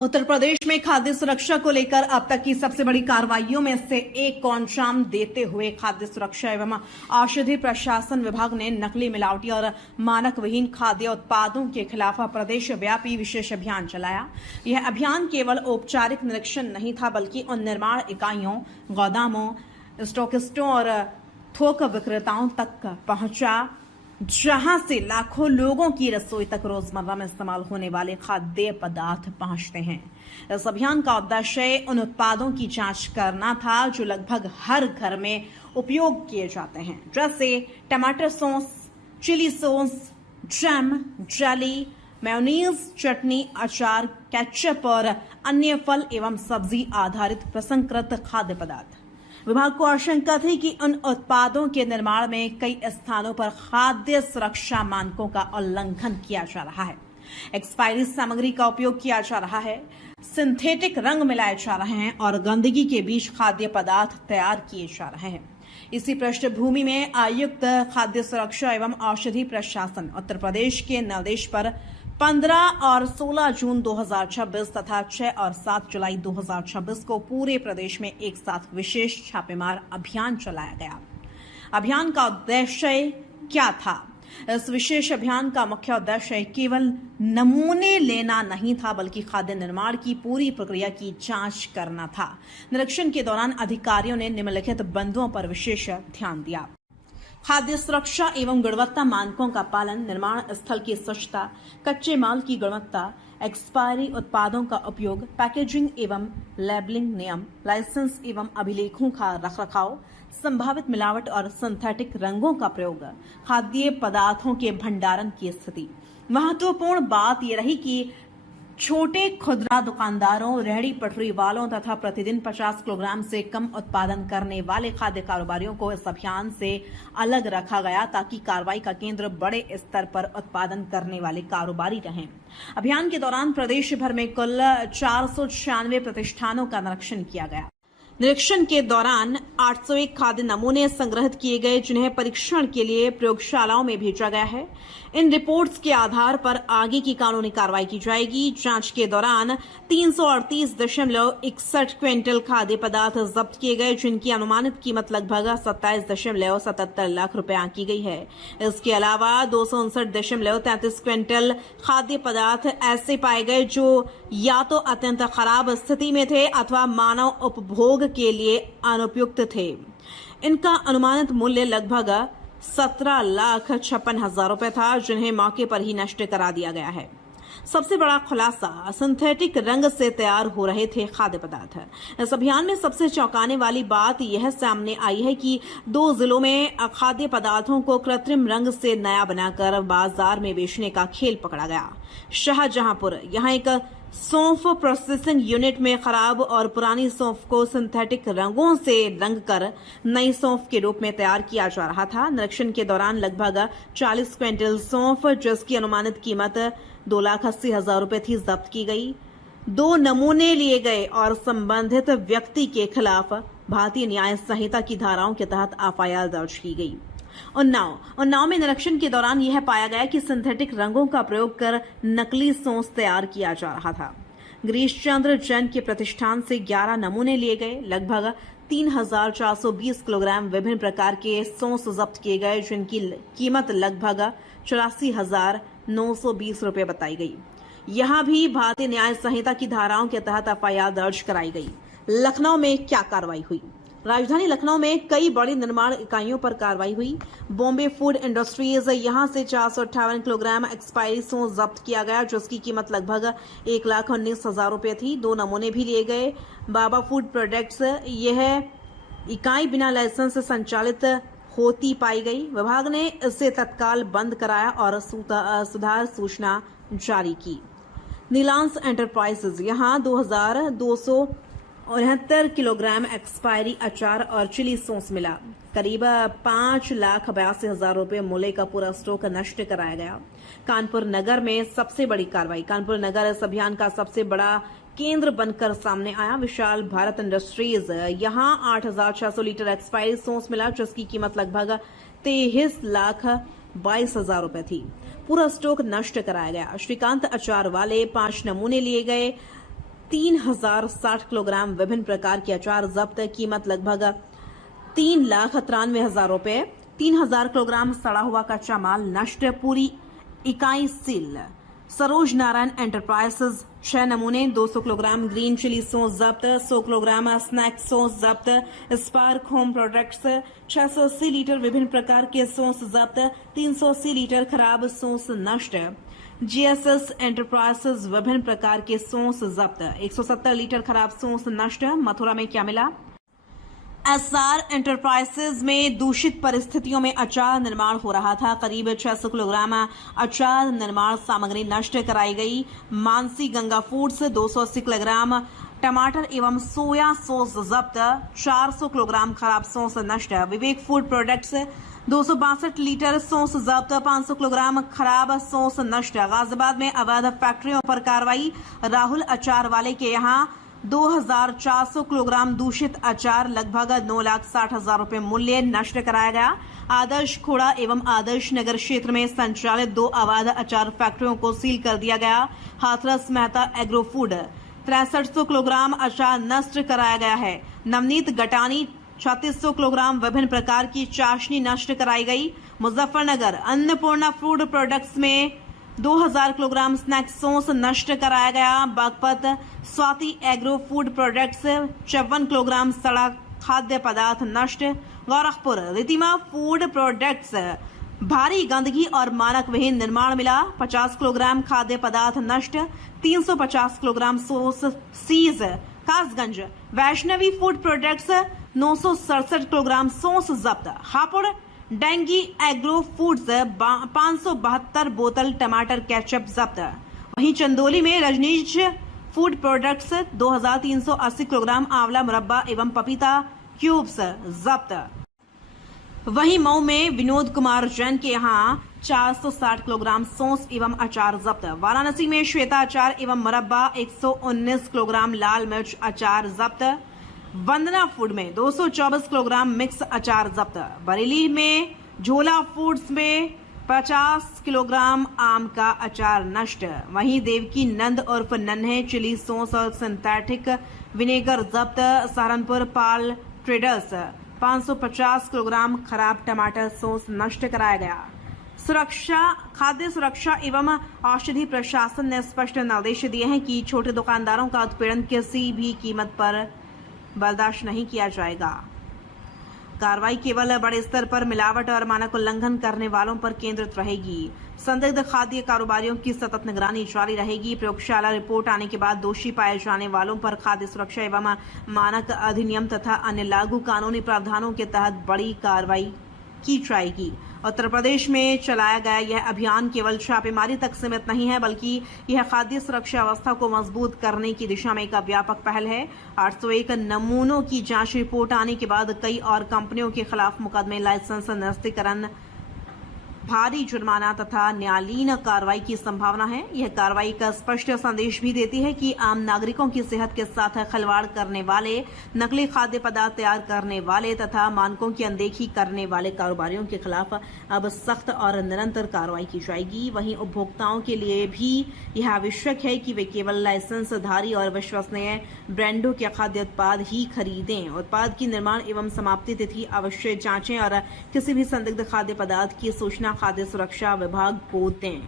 उत्तर प्रदेश में खाद्य सुरक्षा को लेकर अब तक की सबसे बड़ी कार्रवाइयों में से एक को अंजाम देते हुए खाद्य सुरक्षा एवं औषधि प्रशासन विभाग ने नकली, मिलावटी और मानक विहीन खाद्य उत्पादों के खिलाफ प्रदेश व्यापी विशेष अभियान चलाया। यह अभियान केवल औपचारिक निरीक्षण नहीं था, बल्कि उन निर्माण इकाइयों, गोदामों, स्टॉकिस्टों और थोक विक्रेताओं तक पहुंचा जहां से लाखों लोगों की रसोई तक रोजमर्रा में इस्तेमाल होने वाले खाद्य पदार्थ पहुंचते हैं। इस अभियान का उद्देश्य उन उत्पादों की जांच करना था जो लगभग हर घर में उपयोग किए जाते हैं, जैसे टमाटर sauce, chilli sauce, jam, jelly, mayonnaise, चटनी, अचार, केचप और अन्य फल एवं सब्जी आधारित प्रसंस्कृत खाद्य पदार्थ। विभाग को आशंका थी कि उन उत्पादों के निर्माण में कई स्थानों पर खाद्य सुरक्षा मानकों का उल्लंघन किया जा रहा है, एक्सपायरी सामग्री का उपयोग किया जा रहा है, सिंथेटिक रंग मिलाए जा रहे हैं और गंदगी के बीच खाद्य पदार्थ तैयार किए जा रहे हैं। इसी पृष्ठभूमि में आयुक्त खाद्य सुरक्षा एवं औषधि प्रशासन उत्तर प्रदेश के निर्देश पर 15 और 16 जून 2026 तथा 6 और 7 जुलाई 2026 को पूरे प्रदेश में एक साथ विशेष छापेमार अभियान चलाया गया। अभियान का उद्देश्य क्या था? इस विशेष अभियान का मुख्य उद्देश्य केवल नमूने लेना नहीं था, बल्कि खाद्य निर्माण की पूरी प्रक्रिया की जांच करना था। निरीक्षण के दौरान अधिकारियों ने निम्नलिखित बिंदुओं पर विशेष ध्यान दिया: खाद्य सुरक्षा एवं गुणवत्ता मानकों का पालन, निर्माण स्थल की स्वच्छता, कच्चे माल की गुणवत्ता, एक्सपायरी उत्पादों का उपयोग, पैकेजिंग एवं लेबलिंग नियम, लाइसेंस एवं अभिलेखों का रखरखाव, संभावित मिलावट और सिंथेटिक रंगों का प्रयोग, खाद्य पदार्थों के भंडारण की स्थिति। महत्वपूर्ण बात यह रही कि छोटे खुदरा दुकानदारों, रेहड़ी पटरी वालों तथा प्रतिदिन 50 किलोग्राम से कम उत्पादन करने वाले खाद्य कारोबारियों को इस अभियान से अलग रखा गया, ताकि कार्रवाई का केंद्र बड़े स्तर पर उत्पादन करने वाले कारोबारी रहें। अभियान के दौरान प्रदेश भर में कुल 496 प्रतिष्ठानों का निरीक्षण किया गया। निरीक्षण के दौरान 801 खाद्य नमूने संग्रहित किए गए, जिन्हें परीक्षण के लिए प्रयोगशालाओं में भेजा गया है। इन रिपोर्ट्स के आधार पर आगे की कानूनी कार्रवाई की जाएगी। जांच के दौरान 338.61 क्विंटल खाद्य पदार्थ जब्त किए गए, जिनकी अनुमानित कीमत लगभग 27.77 लाख रुपए आंकी गई है। इसके अलावा 259.33 क्विंटल खाद्य पदार्थ ऐसे पाए गए जो या तो अत्यंत खराब स्थिति में थे अथवा मानव उपभोग के लिए अनुपयुक्त थे। इनका अनुमानित मूल्य लगभग 17,56,000 रुपए था, जिन्हें मौके पर ही नष्ट करा दिया गया है। सबसे बड़ा खुलासा, सिंथेटिक रंग से तैयार हो रहे थे खाद्य पदार्थ। इस अभियान में सबसे चौंकाने वाली बात यह सामने आई है कि 2 जिलों में खाद्य पदार्थों को कृत्रिम रंग से नया बनाकर बाजार में बेचने का खेल पकड़ा गया। शाहजहांपुर, यहाँ एक सौंफ प्रोसेसिंग यूनिट में खराब और पुरानी सौंफ को सिंथेटिक रंगों से रंगकर नई सौंफ के रूप में तैयार किया जा रहा था। निरीक्षण के दौरान लगभग 40 क्विंटल सौंफ, जिसकी अनुमानित कीमत 2,80,000 रुपए थी, जब्त की गई। 2 नमूने लिए गए और संबंधित व्यक्ति के खिलाफ भारतीय न्याय संहिता की धाराओं के तहत एफआईआर दर्ज की गई। उन्नाव में निरीक्षण के दौरान यह पाया गया कि सिंथेटिक रंगों का प्रयोग कर नकली सॉस तैयार किया जा रहा था। गिरीश चंद्र जैन के प्रतिष्ठान से 11 नमूने लिए गए। लगभग 3,420 किलोग्राम विभिन्न प्रकार के सॉस जब्त किए गए, जिनकी कीमत लगभग 84,920 रुपए बताई गई। यहां भी भारतीय न्याय संहिता की धाराओं के तहत एफआईआर दर्ज कराई गई। लखनऊ में क्या कार्रवाई हुई? राजधानी लखनऊ में कई बड़ी निर्माण इकाइयों पर कार्रवाई हुई। बॉम्बे फूड इंडस्ट्रीज, यहां से 458 किलोग्राम एक्सपायरी सॉस जब्त किया गया, जिसकी कीमत लगभग 1,19,000 रुपए थी। 2 नमूने भी लिए गए। बाबा फूड प्रोडक्ट्स, यह इकाई बिना लाइसेंस से संचालित होती पाई गई। विभाग ने इसे तत्काल बंद कराया और सुधार सूचना जारी की। नीलांस एंटरप्राइजेज, यहां 2,269 किलोग्राम एक्सपायरी अचार और चिली सॉस मिला। करीब 5,82,000 रुपए मूल्य का पूरा स्टॉक नष्ट कराया गया। कानपुर नगर में सबसे बड़ी कार्रवाई। कानपुर नगर इस अभियान का सबसे बड़ा केंद्र बनकर सामने आया। विशाल भारत इंडस्ट्रीज, यहां 8,600 लीटर एक्सपायरी सॉस मिला, जिसकी कीमत लगभग 23,22,000 रुपए थी। पूरा स्टॉक नष्ट कराया गया। श्रीकांत अचार वाले 5 नमूने लिए गए। 3060 किलोग्राम विभिन्न प्रकार के अचार जब्त, कीमत लगभग 3,93,000 रुपए। 3000 किलोग्राम सड़ा हुआ कच्चा माल नष्ट, पूरी इकाई सील। सरोज नारायण एंटरप्राइजेज 6 नमूने, 200 किलोग्राम ग्रीन चिली सॉस जब्त, 100 किलोग्राम स्नैक सॉस जब्त। स्पार्क होम प्रोडक्ट्स 680 लीटर विभिन्न प्रकार के सॉस जब्त, 380 लीटर खराब सॉस नष्ट। जीएसएस एंटरप्राइजेज विभिन्न प्रकार के सॉस जब्त, 170 लीटर खराब सॉस नष्ट। मथुरा में क्या मिला? एसआर एंटरप्राइजेज में दूषित परिस्थितियों में अचार निर्माण हो रहा था, करीब 600 किलोग्राम अचार निर्माण सामग्री नष्ट कराई गई। मानसी गंगा फूड्स 280 किलोग्राम टमाटर एवं सोया सॉस जब्त, 400 किलोग्राम खराब सॉस नष्ट। विवेक फूड प्रोडक्ट्स 262 लीटर सॉस जब्त, 500 किलोग्राम खराब सॉस नष्ट। गाजियाबाद में अवैध फैक्ट्रियों पर कार्रवाई, राहुल अचार वाले के यहां 2400 किलोग्राम दूषित अचार लगभग 9,60,000 रुपए मूल्य नष्ट कराया गया। आदर्श खोड़ा एवं आदर्श नगर क्षेत्र में संचालित 2 अवैध अचार फैक्ट्रियों को सील कर दिया गया। Hathras Mehta agro food 6300 kilogram अचार नष्ट कराया गया है। नवनीत गटानी 3600 किलोग्राम विभिन्न प्रकार की चाशनी नष्ट कराई गई। मुजफ्फरनगर अन्नपूर्णा फूड प्रोडक्ट्स में 2000 किलोग्राम स्नैक सॉस नष्ट कराया गया। Baghpat Swati agro food products 54 kilogram सड़ा खाद्य पदार्थ नष्ट। गोरखपुर रितिमा फूड प्रोडक्ट्स भारी गंदगी और मानक विहीन निर्माण मिला, 50 किलोग्राम खाद्य पदार्थ नष्ट। 350 kilogram sauce seize. Kasganj Vaishnavi food products 967 kilogram sauce जब्त। हापुड़ डेंगी एग्रो फूड्स 572 बोतल टमाटर केचप जब्त। वहीं चंदौली में रजनीश फूड प्रोडक्ट्स 2380 किलोग्राम आंवला मुरब्बा एवं पपीता क्यूब्स जब्त। वहीं मऊ में विनोद कुमार जैन के यहां 460 किलोग्राम सॉस एवं अचार जब्त। वाराणसी में श्वेता अचार एवं मुरब्बा 119 किलोग्राम लाल मिर्च अचार जब्त। वंदना फूड में 224 किलोग्राम मिक्स अचार जब्त। बरेली में झोला फूड्स में 50 किलोग्राम आम का अचार नष्ट। वहीं देवकी नंद उर्फ नन्हे चिली सॉस और सिंथेटिक विनेगर जब्त। सहारनपुर पाल ट्रेडर्स 550 किलोग्राम खराब टमाटर सॉस नष्ट कराया गया। सुरक्षा खाद्य सुरक्षा एवं औषधि प्रशासन ने स्पष्ट निर्देश दिए हैं कि छोटे दुकानदारों का उत्पीड़न किसी भी कीमत पर बर्दाश्त नहीं किया जाएगा। कार्रवाई केवल बड़े स्तर पर मिलावट और मानक उल्लंघन करने वालों पर केंद्रित रहेगी। संदिग्ध खाद्य कारोबारियों की सतत निगरानी जारी रहेगी। प्रयोगशाला रिपोर्ट आने के बाद दोषी पाए जाने वालों पर खाद्य सुरक्षा एवं मानक अधिनियम तथा अन्य लागू कानूनी प्रावधानों के तहत बड़ी कार्रवाई की जाएगी। उत्तर प्रदेश में चलाया गया यह अभियान केवल छापेमारी तक सीमित नहीं है, बल्कि यह खाद्य सुरक्षा व्यवस्था को मजबूत करने की दिशा में एक व्यापक पहल है। 801 नमूनों की जांच रिपोर्ट आने के बाद कई और कंपनियों के खिलाफ मुकदमे, लाइसेंस निरस्तीकरण, भारी जुर्माना तथा न्यायालयीन कार्रवाई की संभावना है। यह कार्रवाई का स्पष्ट संदेश भी देती है कि आम नागरिकों की सेहत के साथ खिलवाड़ करने वाले, नकली खाद्य पदार्थ तैयार करने वाले तथा मानकों की अनदेखी करने वाले कारोबारियों के खिलाफ अब सख्त और निरंतर कार्रवाई की जाएगी। वहीं उपभोक्ताओं के लिए भी यह आवश्यक है कि वे केवल लाइसेंसधारी और विश्वसनीय ब्रांडों के खाद्य उत्पाद ही खरीदें। उत्पाद की निर्माण एवं समाप्ति तिथि अवश्य जांचें और किसी भी संदिग्ध खाद्य पदार्थ की सूचना खाद्य सुरक्षा विभाग को दें।